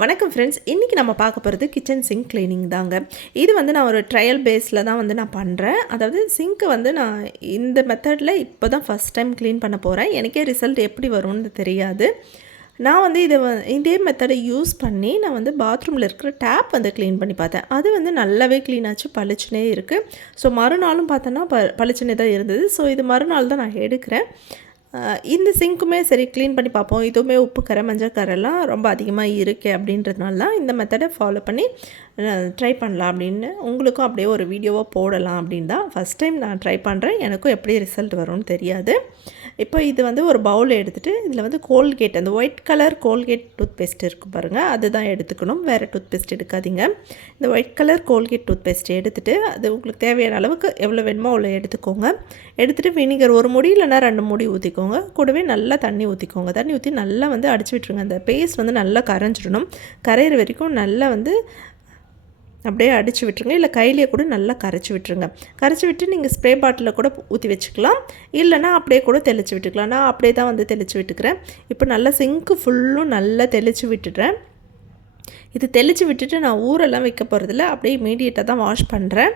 வணக்கம் ஃப்ரெண்ட்ஸ் இன்றைக்கி நம்ம பார்க்க போகிறது கிச்சன் சிங்க் க்ளீனிங் தாங்க. இது வந்து நான் ஒரு ட்ரையல் பேஸில் தான் வந்து நான் பண்ணுறேன் அதாவது சிங்க்கை வந்து நான் இந்த மெத்தடில் இப்போ தான் ஃபஸ்ட் டைம் க்ளீன் பண்ண போகிறேன் எனக்கே ரிசல்ட் எப்படி வரும்னு தெரியாது. நான் வந்து இதை வ இதே மெத்தடை யூஸ் பண்ணி நான் வந்து பாத்ரூமில் இருக்கிற டேப் வந்து க்ளீன் பண்ணி பார்த்தேன். அது வந்து நல்லாவே க்ளீன் ஆச்சு பளிச்சுனே இருக்குது ஸோ மறுநாளும் பார்த்தோன்னா ப பளிச்சுனே தான் இருந்தது. ஸோ இது மறுநாள் தான் நான் எடுக்கிறேன். இந்த சிங்க்குமே சரி க்ளீன் பண்ணி பார்ப்போம். இதுவுமே உப்பு கரை மஞ்சள் கரைலாம் ரொம்ப அதிகமாக இருக்குது அப்படின்றதுனால தான் இந்த மெத்தடை ஃபாலோ பண்ணி ட்ரை பண்ணலாம் அப்படின்னு உங்களுக்கும் அப்படியே ஒரு வீடியோவாக போடலாம் அப்படின்னு தான் ஃபஸ்ட் டைம் நான் ட்ரை பண்ணுறேன் எனக்கும் எப்படி ரிசல்ட் வரும்னு தெரியாது. இப்போ இது வந்து ஒரு பவுல் எடுத்துகிட்டு இதில் வந்து கோல்கேட் அந்த white colour Colgate toothpaste இருக்குது பாருங்கள் அதுதான் எடுத்துக்கணும். வேறு டூத் பேஸ்ட் எடுக்காதீங்க. இந்த white colour Colgate toothpaste எடுத்துகிட்டு அது உங்களுக்கு தேவையான அளவுக்கு எவ்வளோ வேணுமோ அவ்வளோ எடுத்துக்கோங்க. எடுத்துகிட்டு வினிகர் ஒரு முடி இல்லைன்னா ரெண்டு முடி ஊற்றிக்கோங்க கூடவே நல்லா தண்ணி ஊற்றிக்கோங்க தண்ணி ஊற்றி நல்லா வந்து அடிச்சு விட்டுருங்க. அந்த பேஸ்ட் வந்து நல்லா கரைஞ்சிடணும். கரையிற வரைக்கும் நல்லா வந்து அப்படியே அடித்து விட்டுருங்க. இல்லை கையிலேயே கூட நல்லா கரைச்சி விட்டுருங்க. கரைச்சி விட்டு நீங்கள் ஸ்ப்ரே பாட்டிலில் கூட ஊற்றி வச்சுக்கலாம். இல்லைனா அப்படியே கூட தெளித்து விட்டுக்கலாம். நான் அப்படியே தான் வந்து தெளித்து விட்டுக்கிறேன். இப்போ நல்லா சிங்க்கு ஃபுல்லும் நல்லா தெளித்து விட்டுடுறேன். இது தெளித்து விட்டுட்டு நான் ஊரெல்லாம் வைக்க போகிறதில்ல அப்படியே இமீடியட்டாக தான் வாஷ் பண்ணுறேன்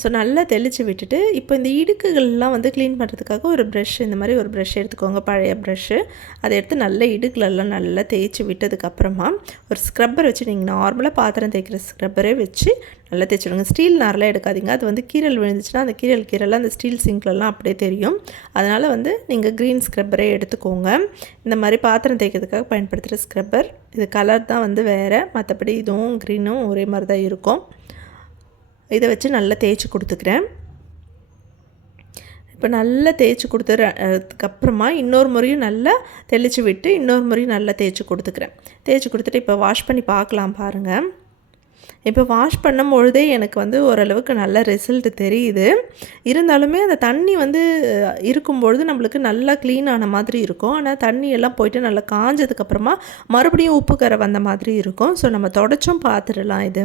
ஸோ நல்லா தெளித்து விட்டுட்டு இப்போ இந்த இடுக்குகள்லாம் வந்து க்ளீன் பண்ணுறதுக்காக ஒரு ப்ரஷ் இந்த மாதிரி ஒரு ப்ரஷ் எடுத்துக்கோங்க பழைய ப்ரஷ்ஷு அதை எடுத்து நல்ல இடுக்குலெல்லாம் நல்லா தேய்ச்சி விட்டதுக்கப்புறமா ஒரு ஸ்க்ரப்பர் வச்சு நீங்கள் நார்மலாக பாத்திரம் தேய்க்கிற ஸ்க்ரப்பரே வச்சு நல்லா தேய்ச்சிடுங்க ஸ்டீல் நாரெலாம் எடுக்காதீங்க. அது வந்து கீரல் விழுந்துச்சுன்னா அந்த கீரல் கீரலாம் அந்த ஸ்டீல் சிங்க்லலாம் அப்படியே தெரியும். அதனால் வந்து நீங்கள் க்ரீன் ஸ்க்ரப்பரே எடுத்துக்கோங்க. இந்த மாதிரி பாத்திரம் தேய்க்கிறதுக்காக பயன்படுத்துகிற ஸ்க்ரப்பர் இது கலர் தான் வந்து வேறு. மற்றபடி இதுவும் க்ரீனும் ஒரே மாதிரி தான் இருக்கும். இதை வச்சு நல்லா தேய்ச்சி கொடுத்துக்கிறேன். இப்போ நல்லா தேய்ச்சி கொடுத்துறதுக்கப்புறமா இன்னொரு முறையும் நல்லா தெளித்து விட்டு இன்னொரு முறையும் நல்லா தேய்ச்சி கொடுத்துக்கிறேன். தேய்ச்சி கொடுத்துட்டு இப்போ வாஷ் பண்ணி பார்க்கலாம் பாருங்கள் இப்போ வாஷ் பண்ணும் பொழுதே எனக்கு வந்து ஓரளவுக்கு நல்ல ரிசல்ட் தெரியுது. இருந்தாலுமே அந்த தண்ணி வந்து இருக்கும்பொழுது நம்மளுக்கு நல்லா க்ளீன் ஆன மாதிரி இருக்கும். ஆனால் தண்ணி எல்லாம் போயிட்டு நல்லா காஞ்சதுக்கப்புறமா மறுபடியும் உப்பு கரை வந்த மாதிரி இருக்கும். ஸோ நம்ம தொடச்சும் பார்த்துடலாம் இது.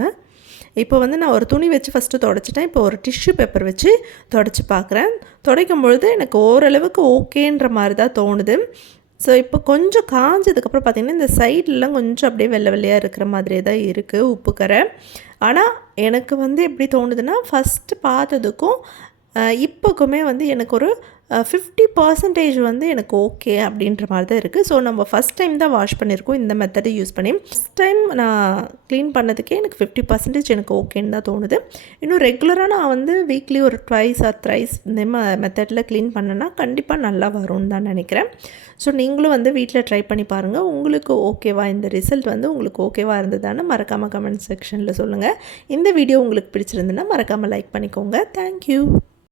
இப்போ வந்து நான் ஒரு துணி வச்சு ஃபஸ்ட்டு தொடச்சிட்டேன். இப்போ ஒரு டிஷ்யூ பேப்பர் வச்சு தொடச்சி பார்க்குறேன். துடைக்கும் பொழுது எனக்கு ஓரளவுக்கு ஓகேன்ற மாதிரி தான் தோணுது. ஸோ இப்போ கொஞ்சம் காஞ்சதுக்கப்புறம் பார்த்திங்கன்னா இந்த சைட்லலாம் கொஞ்சம் அப்படியே வெள்ளை வெள்ளையாக இருக்கிற மாதிரியே தான் இருக்குது உப்புக்கரை ஆனால் எனக்கு வந்து எப்படி தோணுதுன்னா ஃபஸ்ட்டு பார்த்ததுக்கும் இப்போக்குமே வந்து எனக்கு ஒரு ஃபிஃப்டி பர்சன்டேஜ் வந்து எனக்கு ஓகே அப்படின்ற மாதிரி தான் இருக்குது ஸோ நம்ம ஃபஸ்ட் டைம் தான் வாஷ் பண்ணியிருக்கோம் இந்த மெத்தடை யூஸ் பண்ணி ஃபஸ்ட் டைம் நான் க்ளீன் பண்ணதுக்கே எனக்கு ஃபிஃப்டி பர்சன்டேஜ் எனக்கு ஓகேன்னு தான் தோணுது. இன்னும் ரெகுலராக நான் வந்து வீக்லி ஒரு ட்வைஸ் ஆர் த்ரைஸ் இந்த மெத்தடில் க்ளீன் பண்ணேன்னா கண்டிப்பாக நல்லா வரும்னு தான் நினைக்கிறேன். ஸோ நீங்களும் வந்து வீட்டில் ட்ரை பண்ணி பாருங்கள் உங்களுக்கு ஓகேவா இந்த ரிசல்ட் வந்து உங்களுக்கு ஓகேவாக இருந்ததானே மறக்காமல் கமெண்ட் செக்ஷனில் சொல்லுங்கள் இந்த வீடியோ உங்களுக்கு பிடிச்சிருந்துன்னா மறக்காமல் லைக் பண்ணிக்கோங்க. தேங்க்யூ